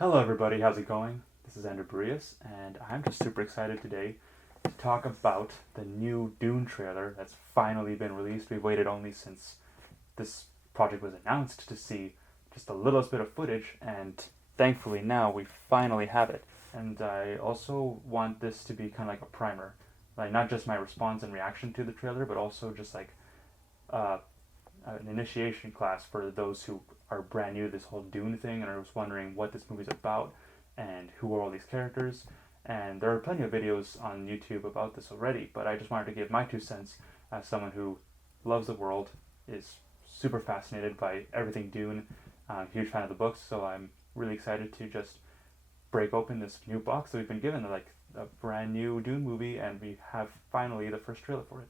Hello, everybody. How's it going? This is Andrew Brias, and I'm just super excited today to talk about the new Dune trailer that's finally been released. We've waited only since this project was announced to see just the littlest bit of footage, and thankfully now we finally have it. And I also want this to be kind of like a primer, like not just my response and reaction to the trailer, but also just like uh, an initiation class for those who are brand new to this whole Dune thing and are just wondering what this movie's about and who are all these characters. And there are plenty of videos on YouTube about this already, but I just wanted to give my 2 cents as someone who loves the world, is super fascinated by everything Dune. I'm a huge fan of the books, so I'm really excited to just break open this new box that we've been given, like a brand new Dune movie, and we have finally the first trailer for it.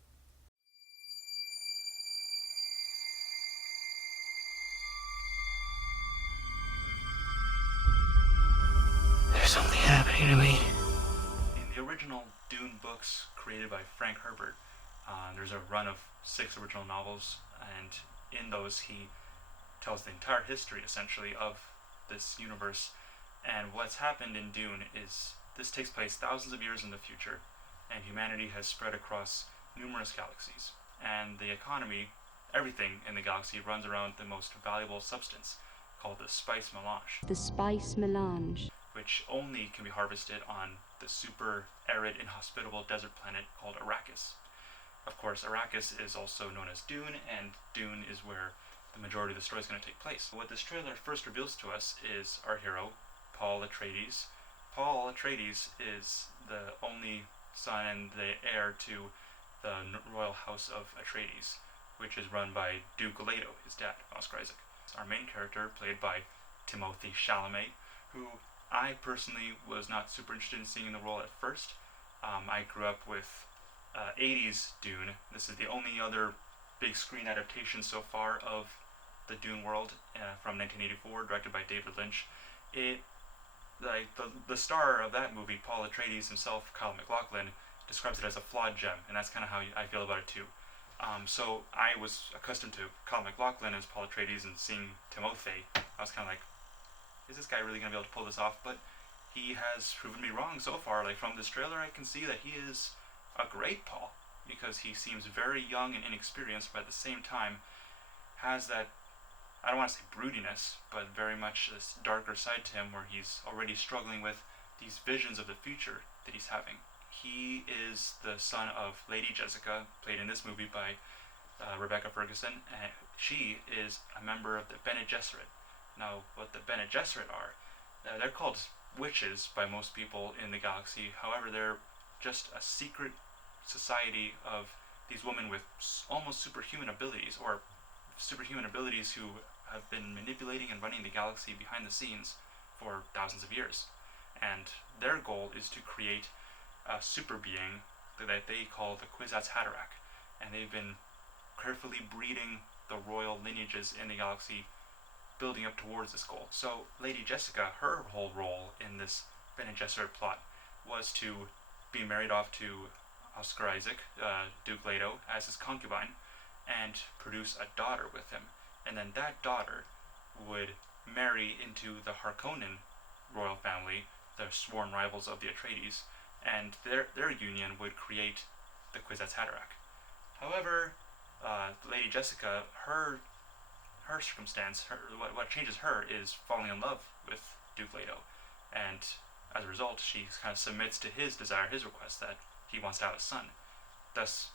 There's something happening to me. In the original Dune books created by Frank Herbert, there's a run of 6 original novels, and in those he tells the entire history essentially of this universe. And what's happened in Dune is this takes place thousands of years in the future, and humanity has spread across numerous galaxies. And the economy, everything in the galaxy, runs around the most valuable substance called the spice melange. The spice melange. Which only can be harvested on the super arid, inhospitable desert planet called Arrakis. Of course, Arrakis is also known as Dune, and Dune is where the majority of the story is going to take place. What this trailer first reveals to us is our hero, Paul Atreides. Paul Atreides is the only son and the heir to the royal house of Atreides, which is run by Duke Leto, his dad, Oscar Isaac. Our main character, played by Timothée Chalamet, who I personally was not super interested in seeing in the role at first. I grew up with 80s Dune. This is the only other big screen adaptation so far of the Dune world from 1984, directed by David Lynch. The star of that movie, Paul Atreides himself, Kyle MacLachlan, describes it as a flawed gem, and that's kind of how I feel about it too. So I was accustomed to Kyle MacLachlan as Paul Atreides, and seeing Timothée, I was kind of like, is this guy really going to be able to pull this off? But he has proven me wrong so far. Like, from this trailer, I can see that he is a great Paul, because he seems very young and inexperienced, but at the same time has that, I don't want to say broodiness, but very much this darker side to him where he's already struggling with these visions of the future that he's having. He is the son of Lady Jessica, played in this movie by Rebecca Ferguson, and she is a member of the Bene Gesserit. Now, what the Bene Gesserit are, they're called witches by most people in the galaxy. However, they're just a secret society of these women with almost superhuman abilities, or superhuman abilities who have been manipulating and running the galaxy behind the scenes for thousands of years. And their goal is to create a super being that they call the Kwisatz Haderach. And they've been carefully breeding the royal lineages in the galaxy, building up towards this goal. So Lady Jessica, her whole role in this Bene Gesserit plot was to be married off to Oscar Isaac, Duke Leto, as his concubine, and produce a daughter with him. And then that daughter would marry into the Harkonnen royal family, the sworn rivals of the Atreides, and their union would create the Kwisatz Haderach. However, Lady Jessica, her circumstance, what changes her is falling in love with Duke Leto, and as a result, she kind of submits to his desire, his request that he wants to have a son. Thus,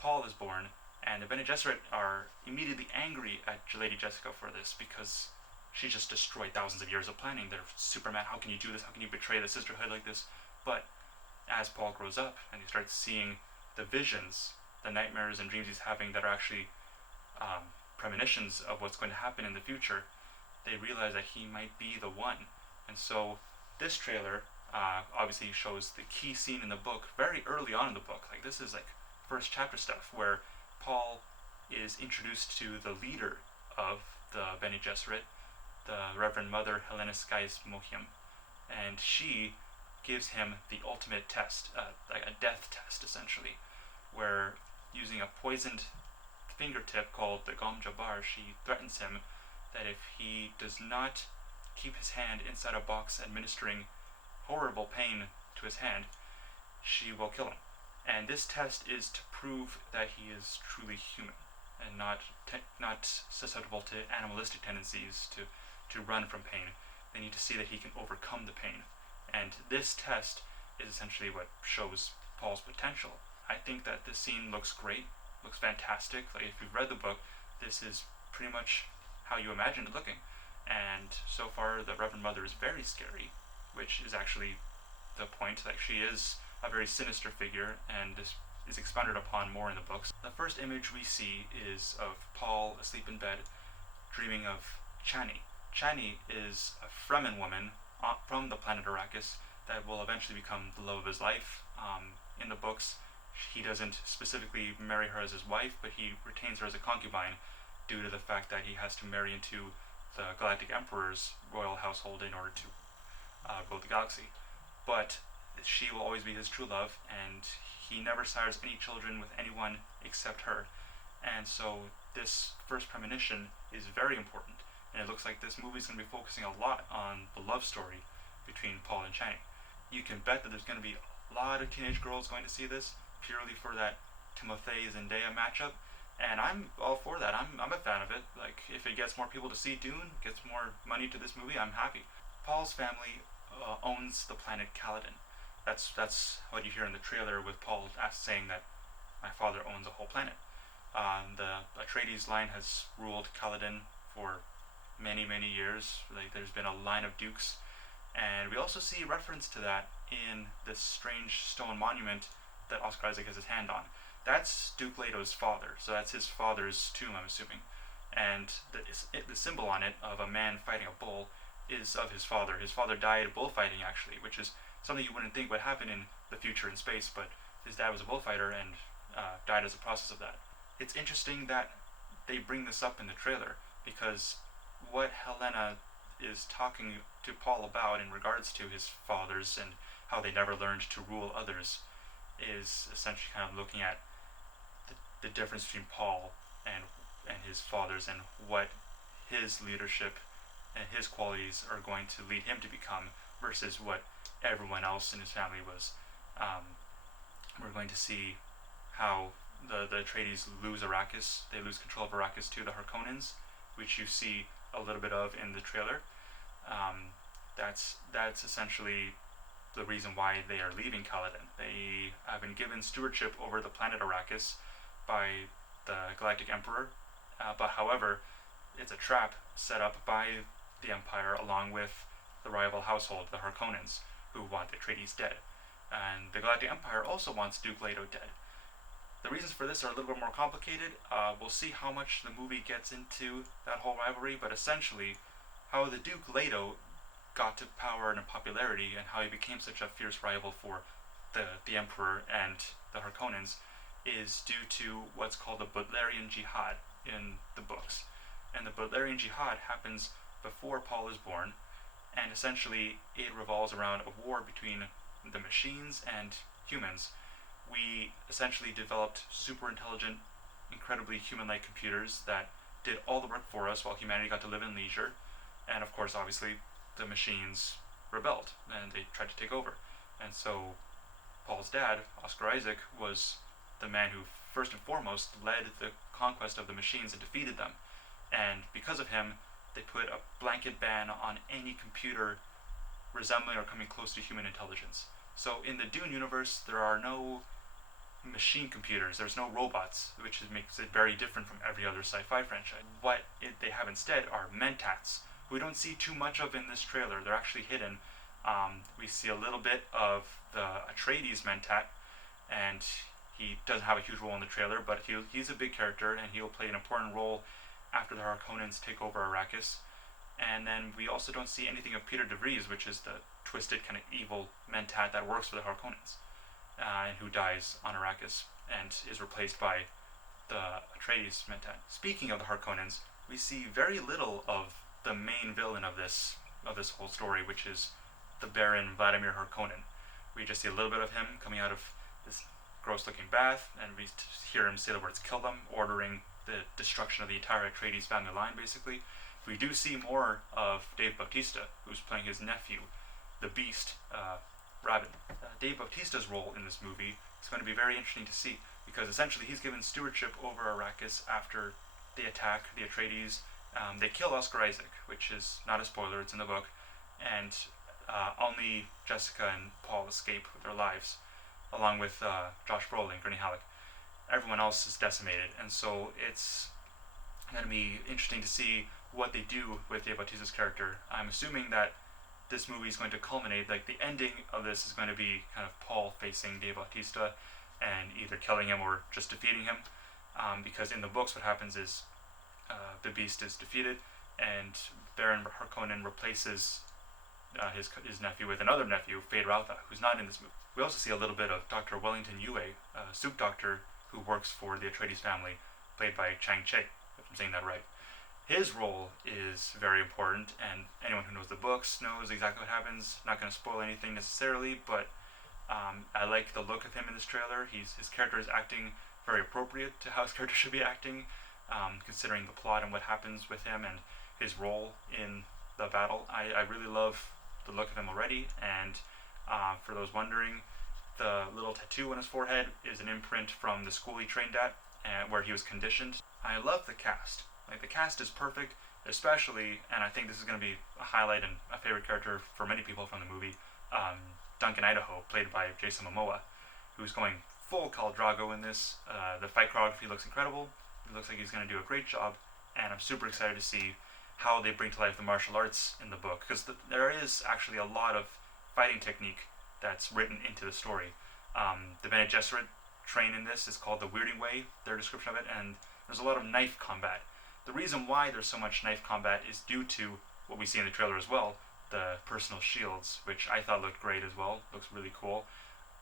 Paul is born, and the Bene Gesserit are immediately angry at Lady Jessica for this, because she just destroyed thousands of years of planning. They're Superman, how can you do this? How can you betray the sisterhood like this? But as Paul grows up and he starts seeing the visions, the nightmares and dreams he's having that are actually premonitions of what's going to happen in the future, they realize that he might be the one. And so this trailer obviously shows the key scene in the book very early on in the book. Like, this is like first chapter stuff where Paul is introduced to the leader of the Bene Gesserit, the Reverend Mother Helena Skyes Mohiam, and she gives him the ultimate test, like a death test essentially, where using a poisoned fingertip called the Gom Jabbar, she threatens him that if he does not keep his hand inside a box administering horrible pain to his hand, she will kill him. And this test is to prove that he is truly human and not susceptible to animalistic tendencies to run from pain. They need to see that he can overcome the pain. And this test is essentially what shows Paul's potential. I think that this scene looks great, looks fantastic. Like, if you've read the book, this is pretty much how you imagined it looking. And so far, the Reverend Mother is very scary, which is actually the point. Like, she is a very sinister figure, and this is expounded upon more in the books. The first image we see is of Paul asleep in bed, dreaming of Chani. Chani is a Fremen woman from the planet Arrakis that will eventually become the love of his life. In the books, he doesn't specifically marry her as his wife, but he retains her as a concubine due to the fact that he has to marry into the Galactic Emperor's royal household in order to rule the galaxy. But she will always be his true love, and he never sires any children with anyone except her. And so this first premonition is very important, and it looks like this movie is going to be focusing a lot on the love story between Paul and Chani. You can bet that there's going to be a lot of teenage girls going to see this purely for that Timothée Zendaya matchup, and I'm all for that. I'm a fan of it. Like, if it gets more people to see Dune, gets more money to this movie, I'm happy. Paul's family owns the planet Caladan. That's what you hear in the trailer, with Paul saying that my father owns a whole planet. The Atreides line has ruled Caladan for many, many years. Like, there's been a line of dukes, and we also see reference to that in this strange stone monument that Oscar Isaac has his hand on. That's Duke Leto's father, so that's his father's tomb, I'm assuming. And the symbol on it of a man fighting a bull is of his father. His father died bullfighting, actually, which is something you wouldn't think would happen in the future in space, but his dad was a bullfighter and died as a process of that. It's interesting that they bring this up in the trailer, because what Helena is talking to Paul about in regards to his fathers and how they never learned to rule others is essentially kind of looking at the difference between Paul and his fathers, and what his leadership and his qualities are going to lead him to become versus what everyone else in his family was. We're going to see how the Atreides lose Arrakis. They lose control of Arrakis to the Harkonnens, which you see a little bit of in the trailer. That's essentially the reason why they are leaving Caladan. They have been given stewardship over the planet Arrakis by the Galactic Emperor, but however, it's a trap set up by the Empire along with the rival household, the Harkonnens, who want the Atreides dead. And the Galactic Empire also wants Duke Leto dead. The reasons for this are a little bit more complicated. We'll see how much the movie gets into that whole rivalry, but essentially, how the Duke Leto got to power and popularity, and how he became such a fierce rival for the Emperor and the Harkonnens, is due to what's called the Butlerian Jihad in the books. And the Butlerian Jihad happens before Paul is born, and essentially it revolves around a war between the machines and humans. We essentially developed super intelligent, incredibly human-like computers that did all the work for us while humanity got to live in leisure. And of course, obviously, the machines rebelled and they tried to take over. And so Paul's dad, Oscar Isaac, was the man who first and foremost led the conquest of the machines and defeated them. And because of him, they put a blanket ban on any computer resembling or coming close to human intelligence. So in the Dune universe, there are no machine computers, there's no robots, which makes it very different from every other sci-fi franchise. What they have instead are mentats, who we don't see too much of in this trailer. They're actually hidden. We see a little bit of the Atreides mentat, and he doesn't have a huge role in the trailer, but he's a big character, and he'll play an important role after the Harkonnens take over Arrakis. And then we also don't see anything of Peter DeVries, which is the twisted kind of evil mentat that works for the Harkonnens, and who dies on Arrakis and is replaced by the Atreides mentat. Speaking of the Harkonnens, we see very little of the main villain of this whole story, which is the Baron Vladimir Harkonnen. We just see a little bit of him coming out of this gross-looking bath, and we hear him say the words "kill them," ordering the destruction of the entire Atreides family line, basically. We do see more of Dave Bautista, who's playing his nephew, the Beast, Rabin. Dave Bautista's role in this movie is going to be very interesting to see, because essentially he's given stewardship over Arrakis after they attack the Atreides. They kill Oscar Isaac, which is not a spoiler, it's in the book, and only Jessica and Paul escape with their lives, along with Josh Brolin and Gurney Halleck. Everyone else is decimated, and so it's going to be interesting to see what they do with Dave Bautista's character. I'm assuming that this movie is going to culminate, like the ending of this is going to be kind of Paul facing Dave Bautista and either killing him or just defeating him, because in the books what happens is the Beast is defeated and Baron Harkonnen replaces his nephew with another nephew, Fade Rautha, who's not in this movie. We also see a little bit of Dr. Wellington Yue, a soup doctor who works for the Atreides family, played by Chang Che, if I'm saying that right. His role is very important, and anyone who knows the books knows exactly what happens. Not going to spoil anything necessarily, but I like the look of him in this trailer. His character is acting very appropriate to how his character should be acting, considering the plot and what happens with him and his role in the battle. I really love the look of him already, and for those wondering, the little tattoo on his forehead is an imprint from the school he trained at, where he was conditioned. I love the cast. Like, the cast is perfect, especially, and I think this is going to be a highlight and a favorite character for many people from the movie, Duncan Idaho, played by Jason Momoa, who's going full Khal Drago in this. The fight choreography looks incredible. It looks like he's going to do a great job, and I'm super excited to see how they bring to life the martial arts in the book, because there is actually a lot of fighting technique that's written into the story. The Bene Gesserit train in this is called the Weirding Way, their description of it, and there's a lot of knife combat. The reason why there's so much knife combat is due to what we see in the trailer as well, the personal shields, which I thought looked great as well, looks really cool.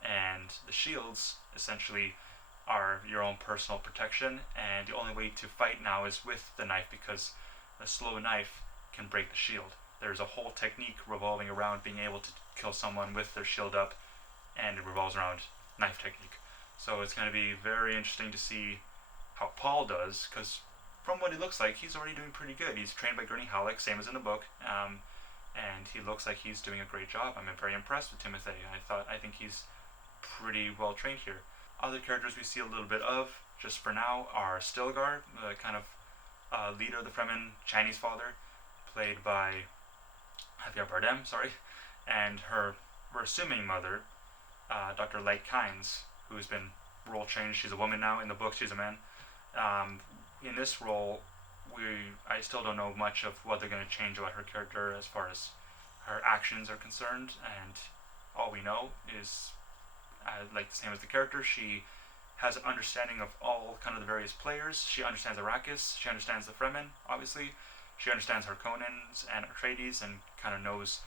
And the shields essentially are your own personal protection, and the only way to fight now is with the knife, because a slow knife can break the shield. There's a whole technique revolving around being able to kill someone with their shield up, and it revolves around knife technique. So it's going to be very interesting to see how Paul does, because from what he looks like, he's already doing pretty good. He's trained by Gurney Halleck, same as in the book, and he looks like he's doing a great job. I'm very impressed with Timothy. I think he's pretty well trained here. Other characters we see a little bit of, just for now, are Stilgar, the kind of leader of the Fremen, Chani's father, played by Javier Bardem, and we're assuming mother, Dr. Light Kynes, who has been role changed. She's a woman now. In the book, she's a man. In this role, I still don't know much of what they're going to change about her character as far as her actions are concerned, and all we know is, like the same as the character, she has an understanding of all kind of the various players. She understands Arrakis, she understands the Fremen, obviously, she understands Harkonnens and Atreides, and kind of knows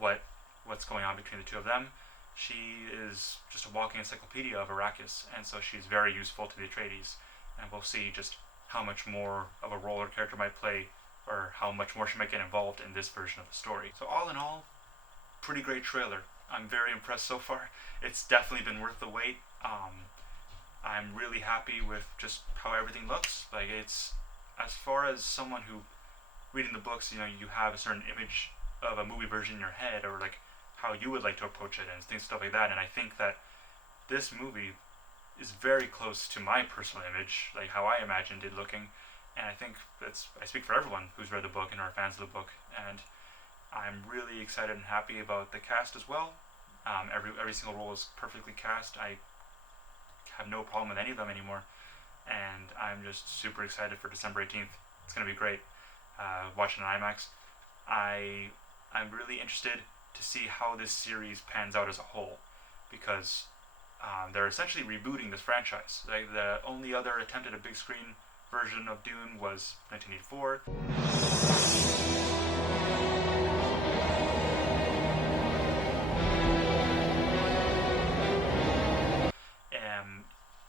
what's going on between the two of them. She is just a walking encyclopedia of Arrakis, and so she's very useful to the Atreides, and we'll see just how much more of a role her character might play, or how much more she might get involved in this version of the story. So all in all, pretty great trailer. I'm very impressed so far. It's definitely been worth the wait. I'm really happy with just how everything looks. Like, it's, as far as someone who, reading the books, you have a certain image of a movie version in your head, or like how you would like to approach it and stuff like that, and I think that this movie is very close to my personal image, like how I imagined it looking, and I think I speak for everyone who's read the book and are fans of the book, and I'm really excited and happy about the cast as well. Every single role is perfectly cast. I have no problem with any of them anymore, and I'm just super excited for December 18th. It's going to be great. Watching an IMAX. I'm really interested to see how this series pans out as a whole, because they're essentially rebooting this franchise. Like, the only other attempt at a big screen version of Dune was 1984.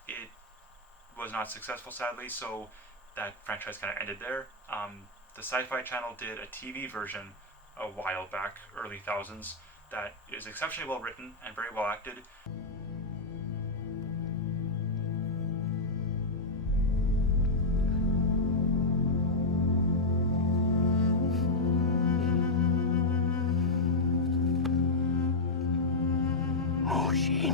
It was not successful, sadly, so that franchise kind of ended there. The Sci-Fi Channel did a TV version a while back, early thousands, that is exceptionally well written and very well acted. Sheen.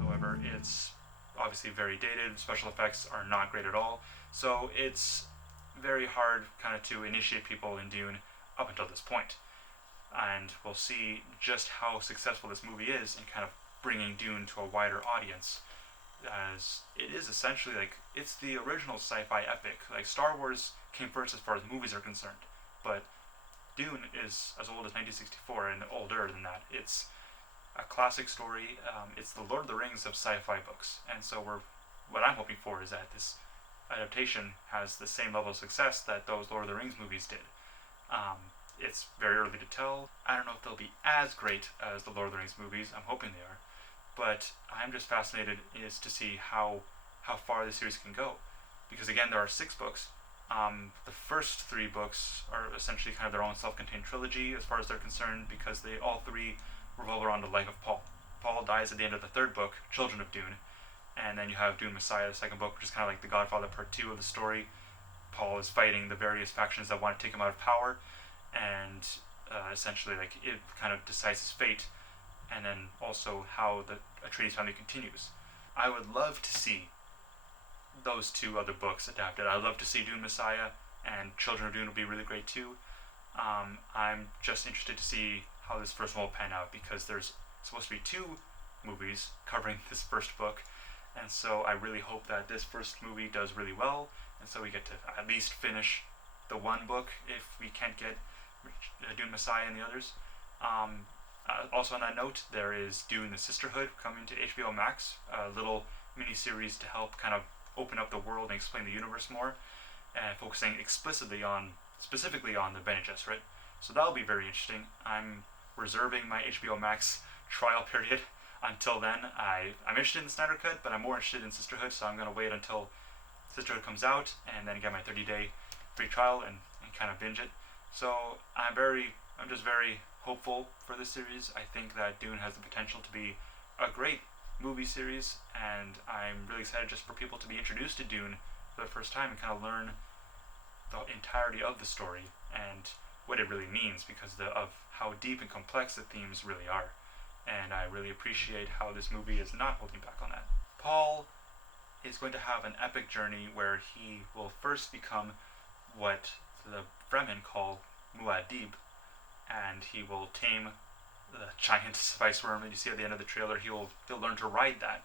However, it's obviously very dated. Special effects are not great at all. So it's very hard kind of to initiate people in Dune up until this point. And we'll see just how successful this movie is in kind of bringing Dune to a wider audience, as it is essentially like it's the original sci-fi epic. Like Star Wars came first as far as movies are concerned, but Dune is as old as 1964 and older than that. It's a classic story. It's the Lord of the Rings of sci-fi books, and so what I'm hoping for is that this adaptation has the same level of success that those Lord of the Rings movies did. It's very early to tell. I don't know if they'll be as great as the Lord of the Rings movies. I'm hoping they are, but I'm just fascinated is to see how far the series can go, because again there are 6 books. The first 3 books are essentially kind of their own self-contained trilogy as far as they're concerned, because they all 3 revolve around the life of Paul. Paul dies at the end of the 3rd book, Children of Dune, and then you have Dune Messiah, the 2nd book, which is kind of like the Godfather Part 2 of the story. Paul is fighting the various factions that want to take him out of power, and essentially like it kind of decides his fate, and then also how the Atreides family continues. I would love to see those 2 other books adapted. I'd love to see Dune Messiah, and Children of Dune would be really great too. I'm just interested to see how this first one will pan out, because there's supposed to be 2 movies covering this first book, and so I really hope that this first movie does really well, and so we get to at least finish the 1 book if we can't get Dune Messiah and the others. Also on that note, there is Dune the Sisterhood coming to HBO Max, a little mini-series to help kind of open up the world and explain the universe more, and focusing specifically on the Bene Gesserit. So that'll be very interesting. I'm reserving my HBO Max trial period until then. I'm interested in the Snyder Cut, but I'm more interested in Sisterhood, so I'm going to wait until Sisterhood comes out and then get my 30-day free trial and kind of binge it. So I'm just very hopeful for this series. I think that Dune has the potential to be a great movie series, and I'm really excited just for people to be introduced to Dune for the first time and kind of learn the entirety of the story and what it really means, because of how deep and complex the themes really are. And I really appreciate how this movie is not holding back on that. Paul is going to have an epic journey where he will first become what the Fremen call Muad'Dib, and he will tame the giant spice worm that you see at the end of the trailer. He'll learn to ride that,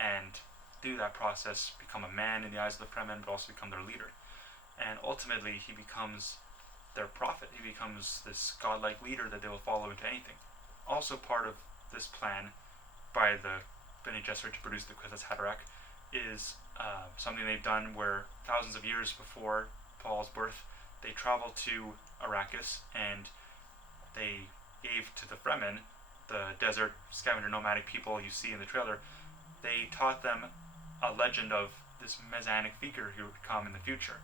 and through that process become a man in the eyes of the Fremen, but also become their leader. And ultimately he becomes their prophet. He becomes this godlike leader that they will follow into anything. Also part of this plan by the Bene Gesserit to produce the Kwisatz Haderach is something they've done where thousands of years before Paul's birth, they traveled to Arrakis, and they gave to the Fremen, the desert scavenger nomadic people you see in the trailer, they taught them a legend of this messianic figure who would come in the future.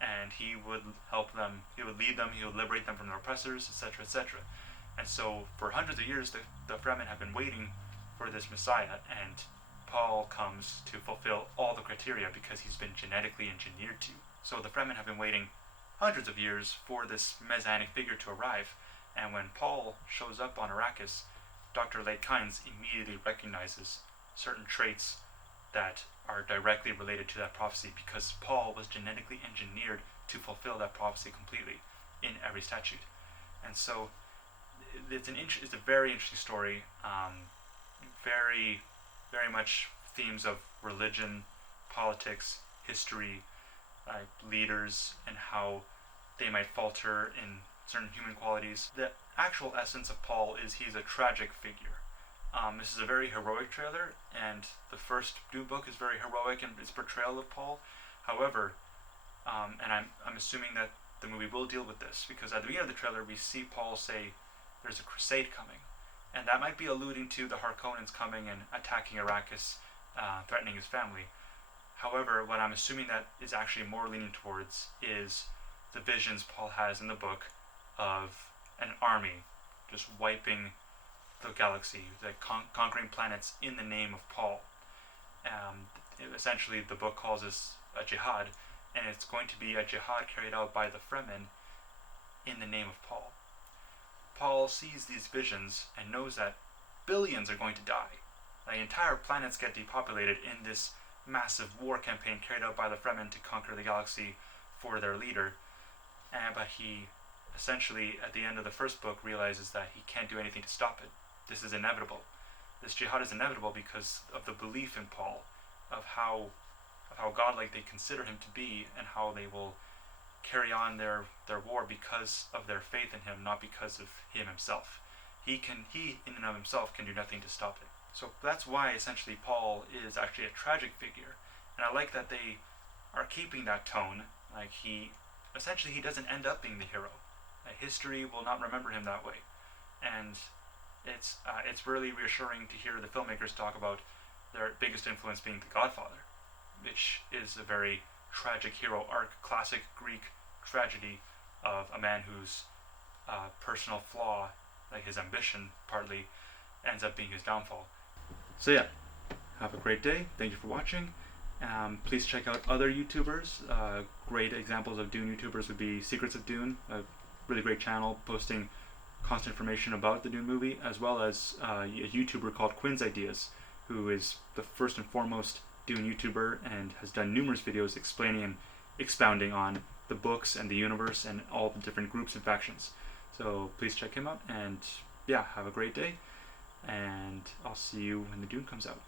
And he would help them, he would lead them, he would liberate them from their oppressors, etc., etc. And so for hundreds of years, the Fremen have been waiting for this Messiah, and Paul comes to fulfill all the criteria because he's been genetically engineered to. So the Fremen have been waiting hundreds of years for this messianic figure to arrive, and when Paul shows up on Arrakis, Dr. Late Kynes immediately recognizes certain traits that are directly related to that prophecy, because Paul was genetically engineered to fulfill that prophecy completely in every statute. And so it's a very interesting story, very, very much themes of religion, politics, history, leaders, and how they might falter in certain human qualities. The actual essence of Paul is he's a tragic figure. This is a very heroic trailer, and the first Dune book is very heroic in its portrayal of Paul. However, and I'm assuming that the movie will deal with this, because at the beginning of the trailer we see Paul say there's a crusade coming, and that might be alluding to the Harkonnens coming and attacking Arrakis, threatening his family. However, what I'm assuming that is actually more leaning towards is the visions Paul has in the book of an army just wiping the galaxy, like conquering planets in the name of Paul. Essentially, the book calls this a jihad, and it's going to be a jihad carried out by the Fremen in the name of Paul. Paul sees these visions and knows that billions are going to die. Like, entire planets get depopulated in this massive war campaign carried out by the Fremen to conquer the galaxy for their leader. But he essentially, at the end of the first book, realizes that he can't do anything to stop it. This is inevitable. This jihad is inevitable because of the belief in Paul, of how godlike they consider him to be, and how they will carry on their war because of their faith in him, not because of him himself. He in and of himself can do nothing to stop it. So that's why essentially Paul is actually a tragic figure. And I like that they are keeping that tone. Like, he doesn't end up being the hero. History will not remember him that way. And it's really reassuring to hear the filmmakers talk about their biggest influence being The Godfather, which is a very tragic hero arc, classic Greek tragedy of a man whose personal flaw, like his ambition partly, ends up being his downfall. So yeah, have a great day. Thank you for watching. Please check out other YouTubers. Great examples of Dune YouTubers would be Secrets of Dune, a really great channel posting constant information about the Dune movie, as well as a YouTuber called Quinn's Ideas, who is the first and foremost Dune YouTuber and has done numerous videos explaining and expounding on the books and the universe and all the different groups and factions. So please check him out, and yeah, have a great day, and I'll see you when the Dune comes out.